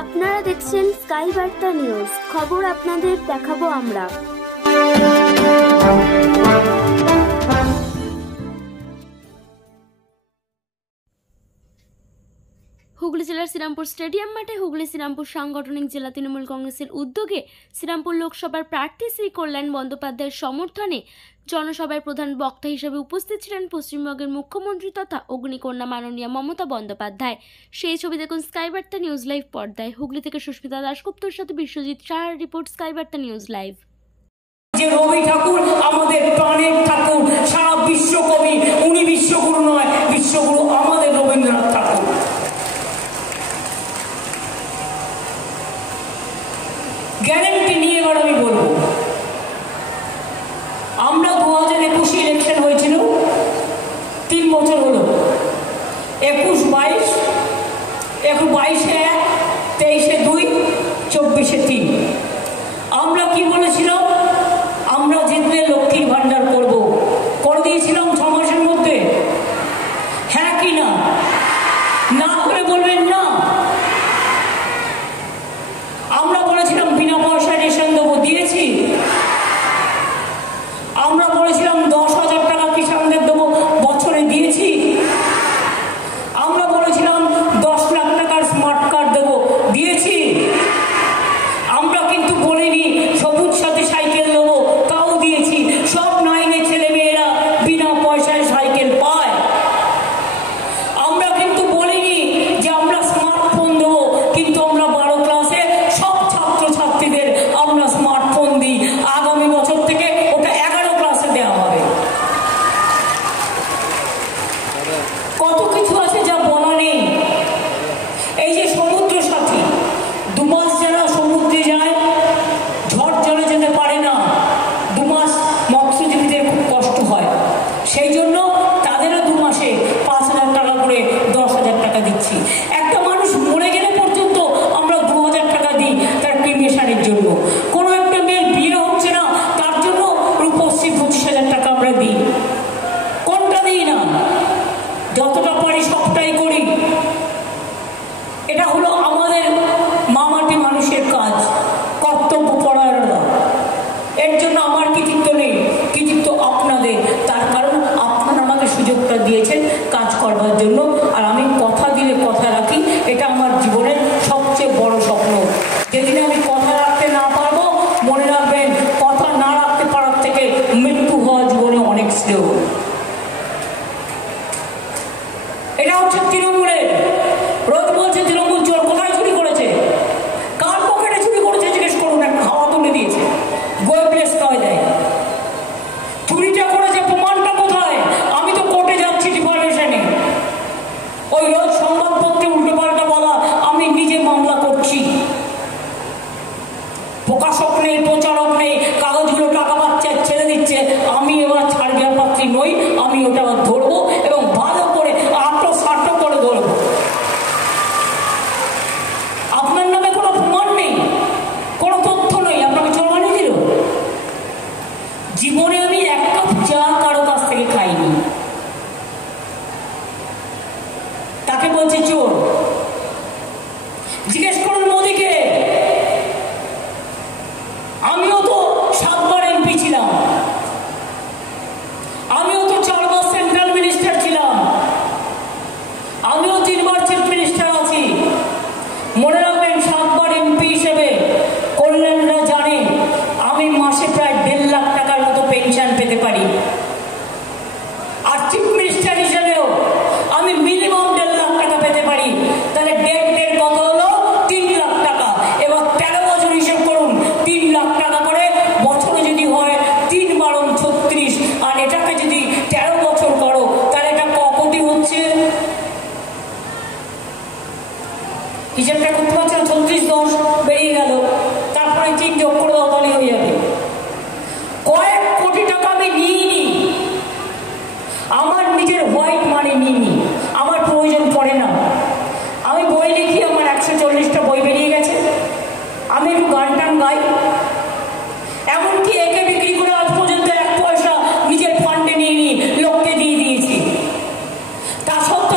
আপনারা দেখছেন স্কাই বার্তা নিউজ, খবর আপনাদের দেখাবো আমরা। হুগলি জেলার শ্রীরামপুর স্টেডিয়াম মাঠে হুগলি শ্রীরামপুর সাংগঠনিক জেলা তৃণমূল কংগ্রেসের উদ্যোগে শ্রীরামপুর লোকসভার প্রার্থী শ্রী কল্যাণ বন্দ্যোপাধ্যায়ের সমর্থনে জনসভায় প্রধান বক্তা হিসেবে উপস্থিত ছিলেন পশ্চিমবঙ্গের মুখ্যমন্ত্রী তথা অগ্নিকন্যা মাননীয়া মমতা বন্দ্যোপাধ্যায়। সেই ছবি দেখুন স্কাই বার্তা নিউজ লাইভ পর্দায়। হুগলি থেকে সুস্মিতা দাশগুপ্তর সাথে বিশ্বজিৎ সাহার রিপোর্ট, স্কাই বার্তা নিউজ লাইভ। যে রবি ঠাকুর আমাদের প্রাণের ঠাকুর, সারা বিশ্বকবি, উনি বিশ্বগুরু নয়, বিশ্বগুরু আমাদের রবীন্দ্রনাথ ঠাকুর। গ্যারেন্টি নিয়ে এবার আমি বলবো, আমরা 2021 ইলেকশন হয়েছিল, 3 বছর হলো, 21, 22, 22-এ 1, 23-এ 2, 24-এ 3। আমরা কি বলেছিলাম? আমরা জিতলে লক্ষ্মীর ভান্ডার করব, করে দিয়েছিলাম 6 মাসের মধ্যে। হ্যাঁ কি না? না করে বলবেন না। আমরা বলেছিলাম বিনা পয়সায় রেশন দেবো, দিয়েছি। আমরা বলেছিলাম 10,000 টাকা কিষানদের দেবো, বছরে দিয়েছি। আমরা বলেছিলাম 10 লাখ টাকার স্মার্ট কার্ড দেবো, দিয়েছি। আমরা কিন্তু বলিনি সবুজ সাথে সাইকেল দেবো, তাও দিয়েছি। সব 9-এর ছেলে মেয়েরা বিনা পয়সায় সাইকেল পায়। আমরা কিন্তু বলিনি যে আমরা স্মার্টফোন দেবো, কিন্তু আমরা 12 ক্লাসে সব ছাত্রছাত্রীদের আমরা স্মার্টফোন দিই। আগামী বছর থেকে ওটা 11 ক্লাসে দেওয়া হবে। কত কিছু আছে যা বলা নেই। এই যে সমুদ্র সাথী, 2 মাস যারা সমুদ্রে যায়, ঝড় জলে যেতে পারে না, 2 মাস মৎস্যজীবীদের খুব কষ্ট হয়, সেই জন্য তাদেরও 2 মাসে 5,000 টাকা করে 10,000 টাকা দিচ্ছি। একটা মানুষ মরে গেলে পর্যন্ত আমরা 2,000 টাকা দিই তার ক্রিমেশনের জন্য। কোনো একটা মেয়ের বিয়ে হচ্ছে না, তার জন্য রূপশ্রী 25,000 টাকা আমরা দিই। কোনটা দিই না? যতটা পারি সবটাই করি। এটা হলো আমাদের মামাটি মানুষের কাজ, কর্তব্য পরায়ণতা। এর জন্য আমার কৃতিত্ব নেই, কৃতিত্ব আপনাদের। তার কারণ আপনারা আমাকে সুযোগটা দিয়েছেন কাজ করবার জন্য, আর আমি কথা দিলে কথা রাখি। এটা আমার জীবনের সবচেয়ে বড় স্বপ্ন। যেদিন আমি কথা রাখতে না পারবো, মনে রাখবেন, কথা না রাখতে পারার থেকে মৃত্যু হওয়া জীবনে অনেক শ্রেয়। এটা হচ্ছে তৃণমূলের। রোজ বলছে তৃণমূল চোর। কোথায় চুরি করেছে? কার পকেটে চুরি করেছে জিজ্ঞেস করুন। একটা হাওয়া তুলে দিয়েছে, গোয়েবলেস কয় দেয়। চুরিটা করেছে, প্রমাণটা কোথায়? আমি তো কোর্টে যাচ্ছি ডিফরমেশনে। ওই রোজ সংবাদপত্রে উল্টো পাল্টা বলা, আমি নিজে মামলা করছি। প্রকাশক নেই, প্রচারক নেই, কাগজগুলো টাকা পাচ্ছে, ছেড়ে দিচ্ছে। আমি এবার ছাড় দেওয়ার পাত্রী নই। আমি ওটা ধরবো এবং ভালো করে আটো করে ধরবো। আপনার নামে কোনো প্রমাণ নেই, কোনো তথ্য নেই, আপনাকে চোর বানিয়ে দিল। জীবনে আমি 1 কাপ চা কারো কাছ থেকে খাইনি, তাকে বলছে চোর। জিজ্ঞেস করুন মোদিকে। আমিও তো 7 বার এমপি ছিলাম, আমিও তো 4 বার সেন্ট্রাল মিনিস্টার ছিলাম, আমিও 3 বার চিফ মিনিস্টার আছি। মনে রাখবেন, 7 বার এমপি হিসেবে কল্যাণরা জানে আমি মাসে প্রায় 1.5 লাখ টাকার মতো পেনশন পেতে পারি। আর চিফ মিনিস্টার হিসেবেও আমি মিনিমাম 1.5 লাখ টাকা পেতে পারি। তাহলে ডেট কত হলো? 3 লাখ টাকা। এবার 13 বছর হিসেব করুন, 3 লাখ টাকা করে বছরে যদি হয় 3 বারং 36, আর এটাকে যদি 13 বছর করো, তাহলে এটা ক কোটি হচ্ছে? হিসেবটা করতে পারছেন? 36, 10 বেরিয়ে গেল। তারপরে 3 যোগ করে দাও, তাহলে হয়ে যাবে। কয়েক কোটি টাকা আমি নিইনি, আমার নিজের হোয়াইট মানি নিইনি, আমার প্রয়োজন পড়ে না। আমি বই লিখি, আমার 140টা বই বেরিয়ে গেছে। আমি একটু গান টান গাই, এমনকি একে বিক্রি করে আজ পর্যন্ত 1 পয়সা নিজের ফান্ডে নিয়ে লোককে দিয়ে দিয়েছি। তা সত্ত্বেও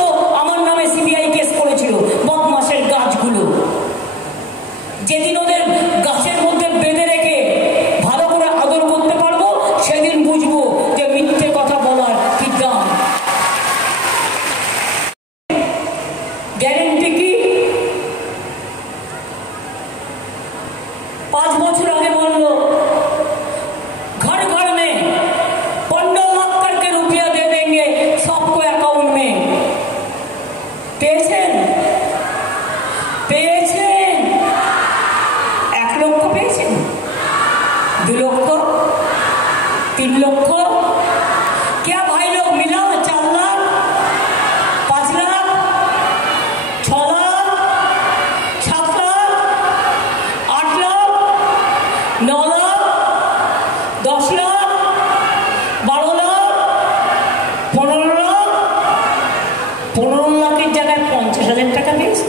15 লাখের জায়গায় 50,000 টাকা পেয়েছে,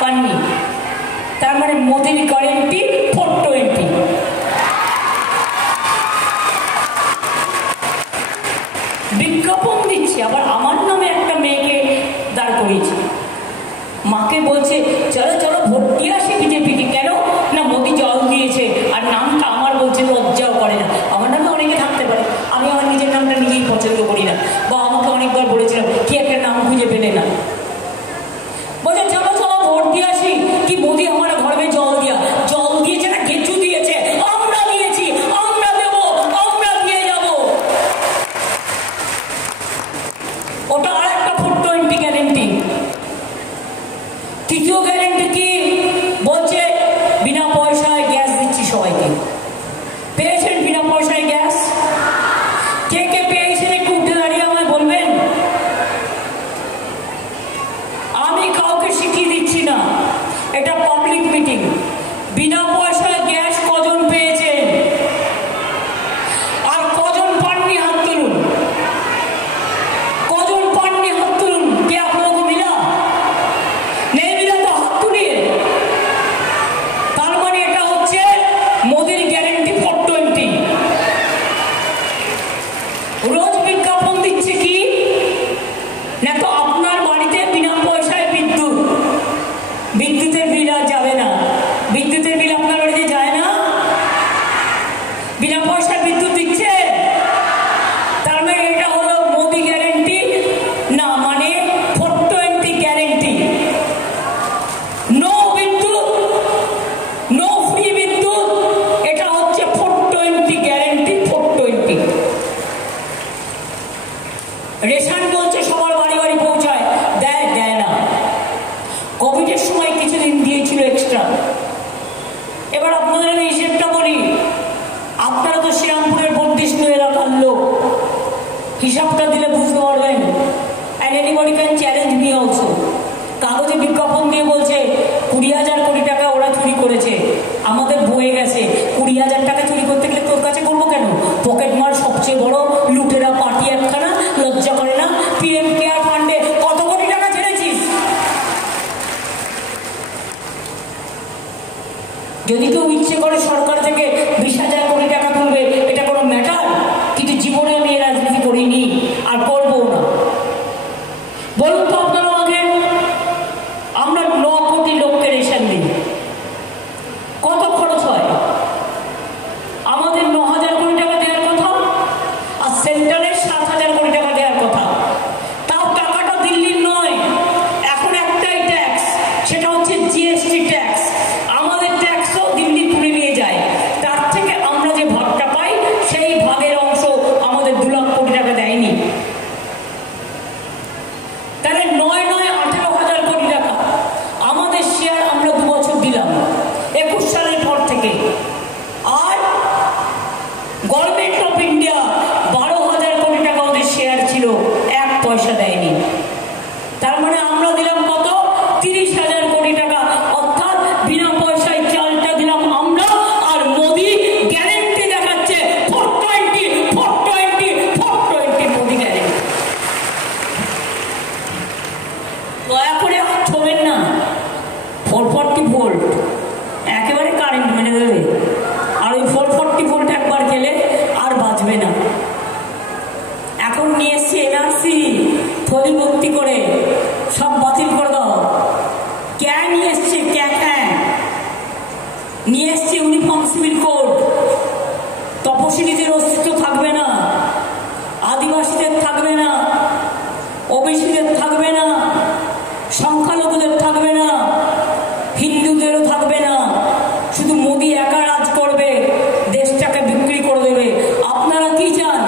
পাননি। তার মানে মোদির গ্যারেন্টি 420। বিজ্ঞাপন দিচ্ছে, আবার আমার নামে একটা মেয়েকে দাঁড় করিয়েছে, মাকে বলছে চলো চলো ভোট দিয়ে আসি বিজেপিকে। কেন না মোদি জল দিয়েছে, আর নামটা আমার বলছে, লজ্জাও করে না। আমার নামে অনেকে থাকতে পারে, আমি আমার নিজের নামটা নিজেই পছন্দ করি না, বা আমাকে অনেকবার বলেছিলাম কি একটা নাম খুঁজে পেলে না, বলছে চলো চলো ভোট দিয়ে আসি। কি মোদি আমার ঘরে জল দিয়েছে না কেঁচু দিয়েছে? আমরা দিয়েছি, আমরা দেবো, আমরা দিয়ে যাবো। ওটা আর একটা 420 গ্যারেন্টি। তৃতীয় গ্যারেন্টি কি বলছে? বিনা পয়সায় গ্যাস দিচ্ছি সবাইকে। পেয়েছেন বিনা পয়সায় গ্যাস? কে কে পেয়েছেন একটু উঠে দাঁড়িয়ে আমায় বলবেন। আমি কাউকে শিখিয়ে দিচ্ছি না, এটা পাবলিক মিটিং। বিনা পয়সায় গ্যাস কজন পেয়েছেন আর কজন পাননি হাত তুলুন, কজন পাননি হাত তুলুন। কে আপনাকে মিলা নেই, মিলা তো হাত তুলিয়ে। তার মানে এটা হচ্ছে মোদির গ্যারেন্টি 420। রোজ বিজ্ঞাপন দিচ্ছে কি না, তো আপনার বাড়িতে বিনা পয়সায় বিদ্যুতের বিল আর যাবে না। বিদ্যুতের বিল আপনার বাড়িতে যায় না, বিনা পয়সায় বিদ্যুৎ দিচ্ছে। তার মানে এটা হলো মোদি গ্যারেন্টি না, মানে 420 গ্যারেন্টি। নো বিদ্যুৎ, নো ফ্রি বিদ্যুৎ, এটা হচ্ছে 420 গ্যারেন্টি। 420 রেশন বলছে সবার বাড়ি বাড়ি পৌঁছায়, দেয় না। কোভিডের সময় কিছুদিন দিয়েছিল এক্সট্রা। এবার আপনাদের আমি হিসেবটা বলি, আপনারা তো শ্রীরামপুরের বর্ধিষ্ণু এলাকার লোক, হিসাবটা দিলে বুঝতে পারবেন। And anybody can challenge me also. কাগজে বিজ্ঞাপন দিয়ে বলছে 20,000 কোটি টাকা ওরা চুরি করেছে, আমাদের বয়ে গেছে। 20,000 টাকা চুরি করতে গেলে তোর কাছে করবো কেন? পকেট মার সবচেয়ে বড় লুটেরা পার্টি একখানা, লজ্জা করে না? পিএম কেয়ার ফান্ডে কত কোটি টাকা ছেড়েছিস? যদি কেউ ইচ্ছে করে সরকার থেকে 20,000 কোটি টাকা তুলবে, এটা কোনো ম্যাটার। কিন্তু জীবনে আমি এই রাজনীতি করিনি আর করবো না। বলুন তো আপনারা আমাকে, আমরা 9 কোটি লোককে রেশন দিই, কত খরচ হয়? আমাদের 9,000 কোটি টাকা দেওয়ার কথা, আর সেন্ট্রালের 7,000 কোটি টাকা দেওয়ার কথা। তাও টাকাটা দিল্লির নয়, এখন একটাই ট্যাক্স, সেটা হচ্ছে জিএসটি ট্যাক্স। আমাদের ট্যাক্সও দিল্লি তুলে নিয়ে যায়। তার থেকে আমরা যে ভাগটা পাই, সেই ভাগের অংশ আমাদের 2 লাখ কোটি টাকা দেয়নি। তাহলে 18,000 কোটি টাকা আমাদের শেয়ার আমরা 2 বছর দিলাম, 21 সালের পর থেকে। আর গভর্নমেন্ট অফ ইন্ডিয়া 12,000 কোটি টাকা ওদের শেয়ার ছিল, 1 পয়সা দেয়নি। তার মানে আমরা দিলাম কত? 30,000 কোটি টাকা। অর্থাৎ বিনা পয়সায় চালটা দিলাম আমরা, আর মোদি গ্যারেন্টি দেখাচ্ছে 420 মোদি গ্যারেন্টি। দয়া করে আর ছোবেন না, 440 ভোল্ট একেবারে কারেন্ট মেনে দেবে। আর ওই 440 ভোল্ট একবার গেলে আর বাঁচবে না। এখন নিয়ে এসছি এনআরসি, থলি ভর্তি করে সব বাতিল করে দাও। ক্যা নিয়ে এসছে, ক্যা নিয়ে এসছে ইউনিফর্ম সিভিল কোড। তপশিলীদের অস্তিত্ব থাকবে না, আদিবাসীদের থাকবে না, ওবিসিদের থাকবে না, সংখ্যালঘুদের থাকবে না, হিন্দুদেরও থাকবে না। শুধু মোদি একা রাজ করবে, দেশটাকে বিক্রি করে দেবে। আপনারা কি চান?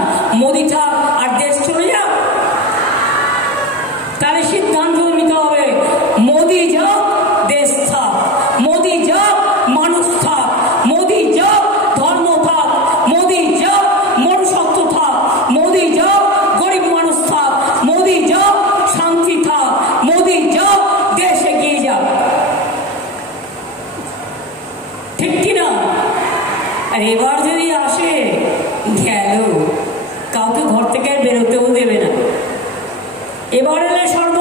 মোদি থাক আর দেশ চলে যাক? এবার এলে সর্ব